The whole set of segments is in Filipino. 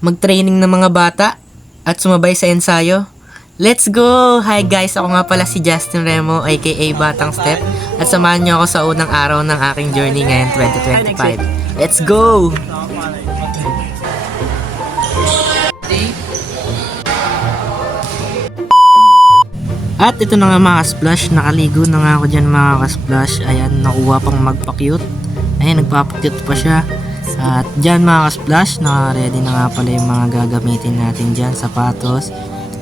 mag-training ng mga bata at sumabay sa ensayo. Let's go! Hi guys, ako nga pala si Justin Remo aka Batang Step at samahan niyo ako sa unang araw ng aking journey ngayon 2025. Let's go! At ito na nga mga ka-splash, nakaligo na nga ako dyan mga ka-splash. Ayan, nakuha pang magpa-cute. Ayan, nagpapakyut pa siya. At dyan mga ka-splash, naka-ready na nga pala yung mga gagamitin natin dyan. Sapatos,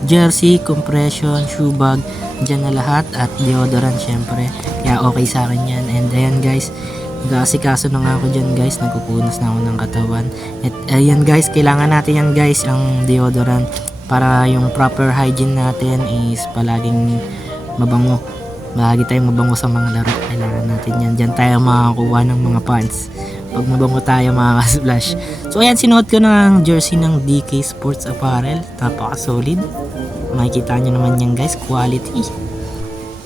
jersey, compression, shoe bag, dyan na lahat. At deodorant syempre. Kaya okay sa akin yan. And ayan guys, nag-aasikaso na nga ako dyan guys. Nagpupunas na ako ng katawan. At ayan guys, kailangan natin yan guys, ang deodorant. Para yung proper hygiene natin is palaging mabango. Lagi tayong mabango sa mga laro. Kailangan natin yan. Diyan tayo makakuha ng mga pants. Pag mabango tayo mga ka-splash. So ayan, sinuot ko na ang jersey ng DK Sports Apparel. Napaka-solid. Makikita nyo naman yan guys. Quality.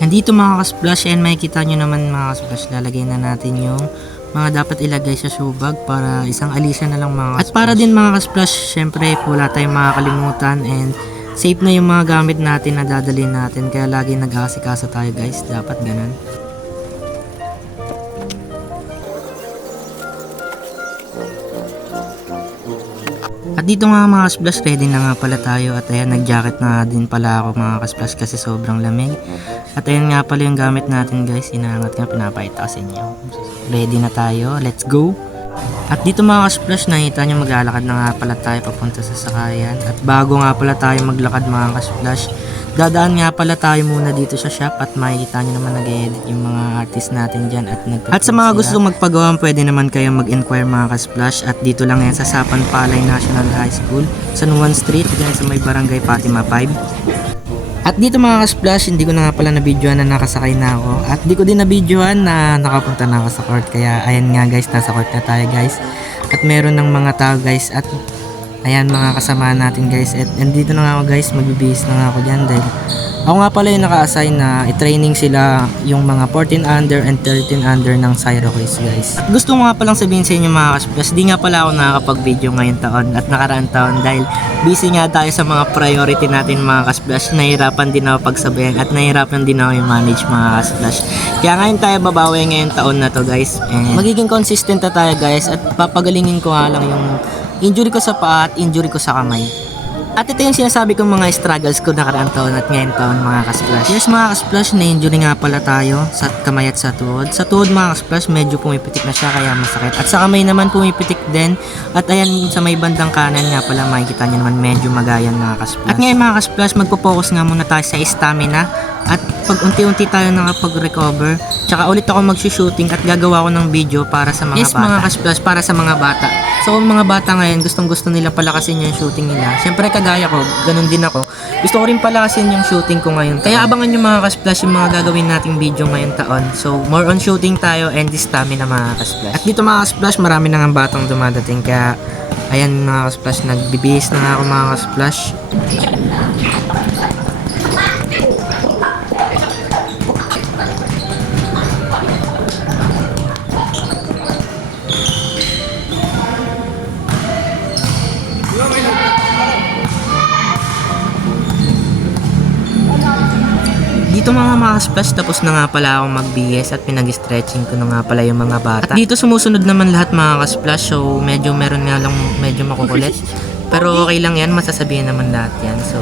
Nandito mga ka-splash. Ayan, makikita nyo naman mga ka-splash. Lalagay na natin yung mga dapat ilagay sa shoe bag para isang alisan na lang mga ka-splash. At para din mga ka-splash, syempre wala tayong makakalimutan and safe na yung mga gamit natin na dadalhin natin. Kaya lagi nag-aasikaso tayo guys, dapat ganun. At dito nga mga ka-splash, ready na nga pala tayo. At ayan, nag-jacket na din pala ako mga ka-splash kasi sobrang lamig. At ayan nga pala yung gamit natin guys, inaangat nga, pinapakita sa inyo. Ready na tayo, let's go! At dito mga ka-splash, nakita nyo maglalakad na nga pala tayo papunta sa sakayan. At bago nga pala tayo maglakad mga ka-splash, dadaan nga pala tayo muna dito sa shop at makikita nyo naman nag-edit yung mga artist natin dyan at sa mga gusto magpagawa, pwede naman kayo mag-inquire mga ka-splash. At dito lang yan sa Sapan Palay National High School, San Juan Street, dyan sa may barangay Fatima 5. At dito mga ka-splash, hindi ko na nga pala na-videoan na nakasakay na ako. At di ko din na-videoan na nakapunta na ako sa court. Kaya ayan nga guys, nasa court na tayo guys. At meron ng mga tao guys. At ayan mga kasama natin guys. At dito na nga ako guys, magbibihis na nga ako dyan. Dahil ako nga pala yung naka-assign na i-training sila yung mga 14 under and 13 under ng Syracuse guys. At gusto ko nga palang sabihin sa inyo mga ka-splash, di nga pala ako nakakapag-video ngayong taon at nakaraang taon dahil busy nga tayo sa mga priority natin mga ka-splash. Nahirapan din ako pagsabayan at nahirapan din ako i-manage mga ka-splash. Kaya ngayon tayo babawi ngayong taon na to guys. And magiging consistent na tayo guys at papagalingin ko nga lang yung injury ko sa paa at injury ko sa kamay. At ito yung sinasabi kong mga struggles ko nakaraang taon at ngayon taon mga ka-splash. Yes mga ka-splash, na-injury nga pala tayo sa kamay at sa tuhod. Sa tuhod mga ka-splash, medyo pumipitik na siya kaya masakit. At sa kamay naman pumipitik din. At ayan sa may bandang kanan nga pala makikita nyo naman medyo magayan mga ka-splash. At ngayon mga ka-splash, magpo-focus nga muna tayo sa stamina. At pag unti-unti tayo nakapag-recover, tsaka ulit ako mag-shooting at gagawa ko ng video para sa mga bata. Mga ka-splash, para sa mga bata. So mga bata ngayon, gustong-gusto nila palakasin yung shooting nila. Siyempre kagaya ko, ganun din ako. Gusto ko rin palakasin yung shooting ko ngayon. Kaya abangan nyo mga ka-splash yung mga gagawin nating video ngayon taon. So more on shooting tayo and this stamina mga ka-splash. At dito mga ka-splash, marami na nga batang dumadating. Kaya ayan mga ka-splash, nagbibihis na nga ako mga ka-splash. Dito mga ka-splash, tapos na nga pala akong mag-BS at pinag-stretching ko na nga pala yung mga bata. At dito sumusunod naman lahat mga ka-splash, so medyo meron nga lang medyo makukulit. Pero okay lang yan, masasabihin naman lahat yan. So,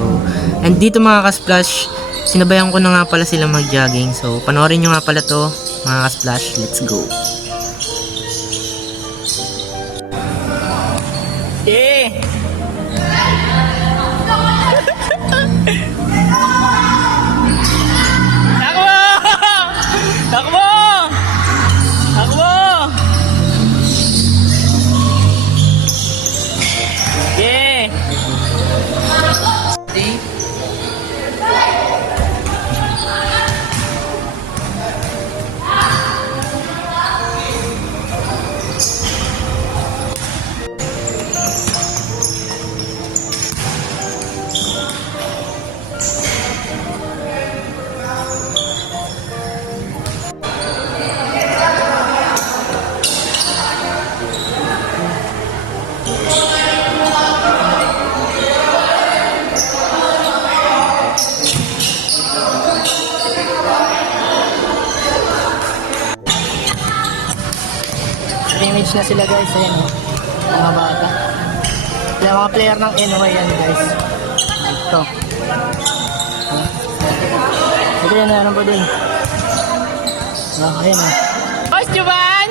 and dito mga ka-splash, sinabayan ko na nga pala sila mag-jogging. So, panoorin nyo nga pala to mga ka-splash, let's go! Eh! Takbo! Takbo! Yeah! Nag-change na sila guys. Ayan o. Mga bata. Yung mga player ng NY yan guys. Ito. Ito yan, meron pa din. Ayan o. Boss Juban!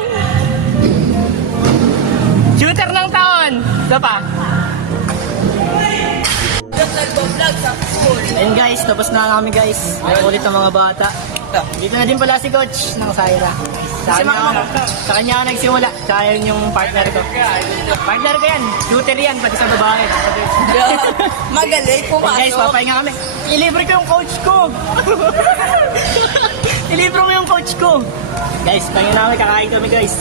Shooter ng taon! Ito pa. Ayun guys, tapos na kami guys. May ulit ang mga bata. Dito na din pala si Coach ng Syra. Sa kanya ako nagsimula. Tsaka yun yung partner ko. Partner ko yan. Shooter yan, pati sa babae. Magaling, Hey pumasok. guys, papahinga kami. Ilibre ko yung coach ko. Ilibre mo yung coach ko. Guys, pahinga na kami. Kakain kami guys.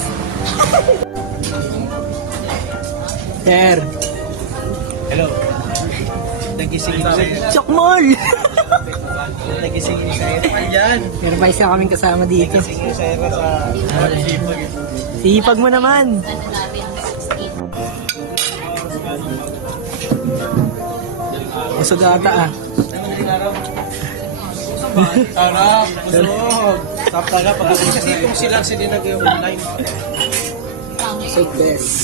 Sir. Hello. Nagising sa'yo. Chokmol! Nagising sa'yo. Ayan. Pero pa isa kaming kasama dito. Nagising sa'yo sa sipag. Sipag mo naman. Usog ata ah. Harap. Busog. Tapos ka pag kasi kung sila nag-online. So best.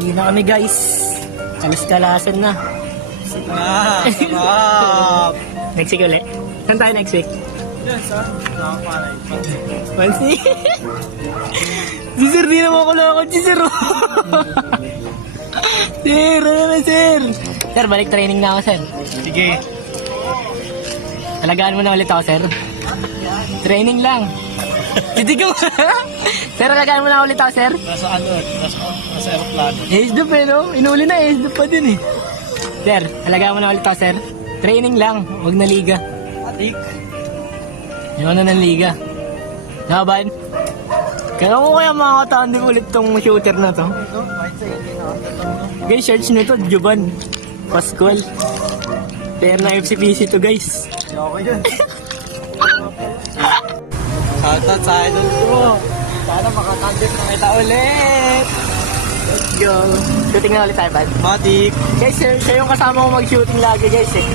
Hindi na kami guys. Kalas-kalasan na. Sarap. Next week ulit. Saan tayo next week? Yes, ha? Nakapanay. Pansi? Si Sir, di naman ako lakad si Sir. Sir, ano na Sir? Sir, balik training na ako Sir. Sige. Alagaan mo na ulit ako Sir. Training lang. Hindi ko. Sir, alagaan mo na ulit ako Sir. Nasa ano? Nasa aeroplano. ASDUP eh no? Inuli na ASDUP pa din eh. Sir, alagaan mo na ulit ako Sir. Training lang, wag na liga. Atik. Yung ano ng liga. Laban. Kaya ko kaya makakataan din ulit tong shooter na to. Guys, search nito, Juban Pascual. Player na FCPC to guys. Okay yun. Shoutout sa idol ko. Sana makatandem na kita ulit. Let's go. Shooting na ulit tayo, Bad. Matik. Guys, siya yung kasama ko mag-shooting lagi guys eh.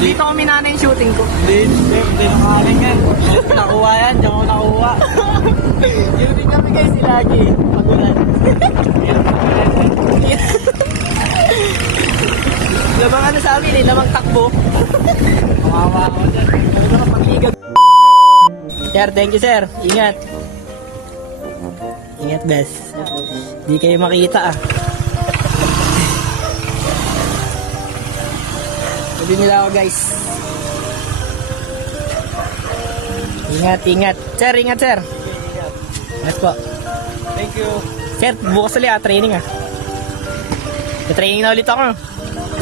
Dito ko minana yung shooting ko. Hindi nakaling yan. Nakuha yan. Diyan ko nakuha. Shooting kami guys lagi. Pagulan. Labang ano sa amin eh, labang takbo. Makawa ako dyan. Ano ka pagliga? Sir, thank you sir. Ingat. Ingat bes. Di kayo makita ah. Sabi nila ako guys. Ingat, ingat. Sir, ingat sir. Ingat po. Thank you. Sir, bukas ulit training ah. Training na ulit ako.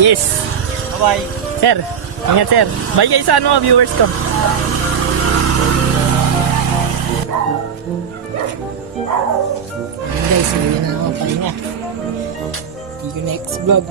Yes. Bye-bye. Sir, ingat sir. Bye guys sa ano, viewers ko. Ayan guys, hindi na ako pahinga. See you next vlog.